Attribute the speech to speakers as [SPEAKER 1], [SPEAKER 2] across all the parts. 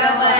[SPEAKER 1] God bless.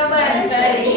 [SPEAKER 1] கபர் சரி